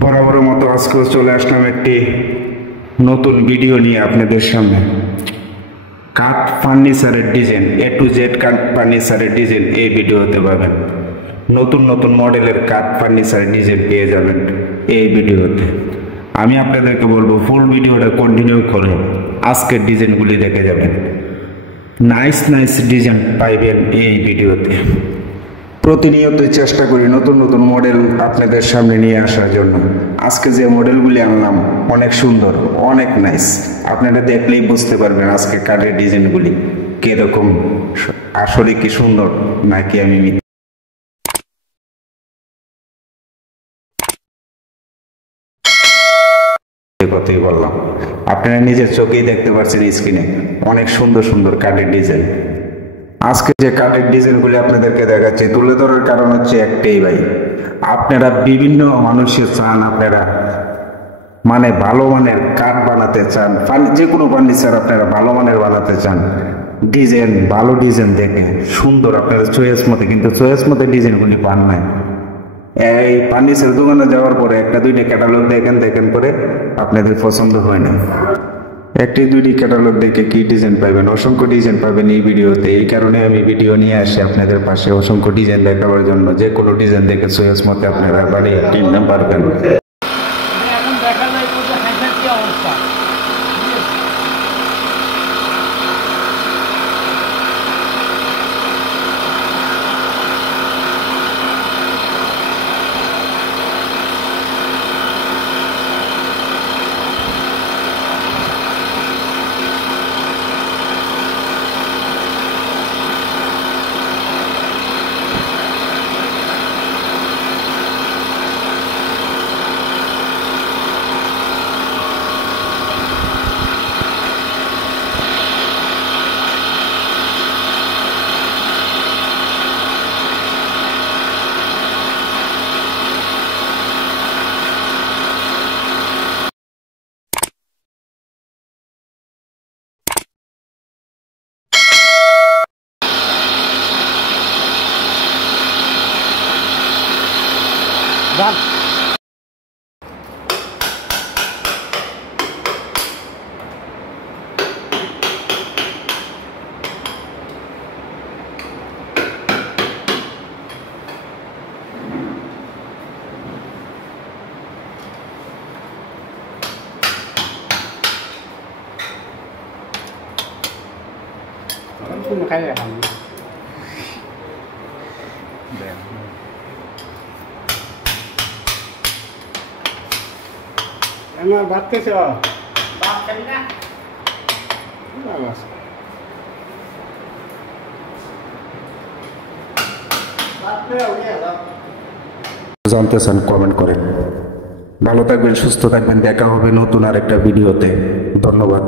বরাবরের মতো আজকেও চলে আসলাম একটি নতুন ভিডিও নিয়ে আপনাদের সামনে। কাঠ ফার্নিচারের ডিজাইন, A to Z কাঠ ফার্নিচারের ডিজাইন এই ভিডিওতে পাবেন। নতুন নতুন মডেলের কাঠ ফার্নিচারের ডিজাইন পেয়ে যাবেন এই ভিডিওতে। আমি আপনাদেরকে বলবো ফুল ভিডিওটা কন্টিনিউ করে আজকের ডিজাইনগুলি দেখে যাবেন। নাইস ডিজাইন পাইবেন এই ভিডিওতে। প্রতিনিয়তই চেষ্টা করি নতুন নতুন মডেল আপনাদের সামনে নিয়ে আসার জন্য। আজকে যে মডেলগুলি আনলাম অনেক সুন্দর, অনেক নাইস। আপনারা দেখলেই বুঝতে পারবেন আজকে কাঠের ডিজাইনগুলি কিরকম, আসলে কি সুন্দর নাকি আমি কথাই বললাম। আপনারা নিজের চোখেই দেখতে পাচ্ছেন স্ক্রিনে অনেক সুন্দর সুন্দর কাঠের ডিজাইন। আজকে যে কাঠের ডিজাইনগুলি আপনাদেরকে দেখাচ্ছি, তুলে ধরার কারণ হচ্ছে একটাই ভাই, আপনারা বিভিন্ন মানুষের চান, আপনারা মানে ভালো মানের কাঠ বানাতে চান, যে কোনো ফার্নিচার আপনারা ভালো মানের বানাতে চান, ডিজাইন ভালো ডিজাইন দেখে সুন্দর আপনারা চয়েস মতে, কিন্তু চয়েস মতে ডিজাইনগুলি পান নাই। এই ফার্নিচার দোকানে যাওয়ার পরে একটা দুইটা ক্যাটালগ দেখেন করে আপনাদের পছন্দ হয় না। একটি দুইটি ক্যাটালগ দেখে কি ডিজাইন পাবেন, অসংখ্য ডিজাইন পাবেন এই ভিডিওতে। এই কারণে আমি ভিডিও নিয়ে আসি আপনাদের পাশে অসংখ্য ডিজাইন দেখাবার জন্য। যে কোনো ডিজাইন দেখে চয়েস মতে আপনারা বানিয়ে কিনতে পারবেন। Không khai là hỏng. Em bắt cái chưa? Bắt chân ra. জানতে চান কমেন্ট করেন। ভালো থাকবেন, সুস্থ থাকবেন, দেখা হবে নতুন আরেকটা ভিডিওতে। ধন্যবাদ।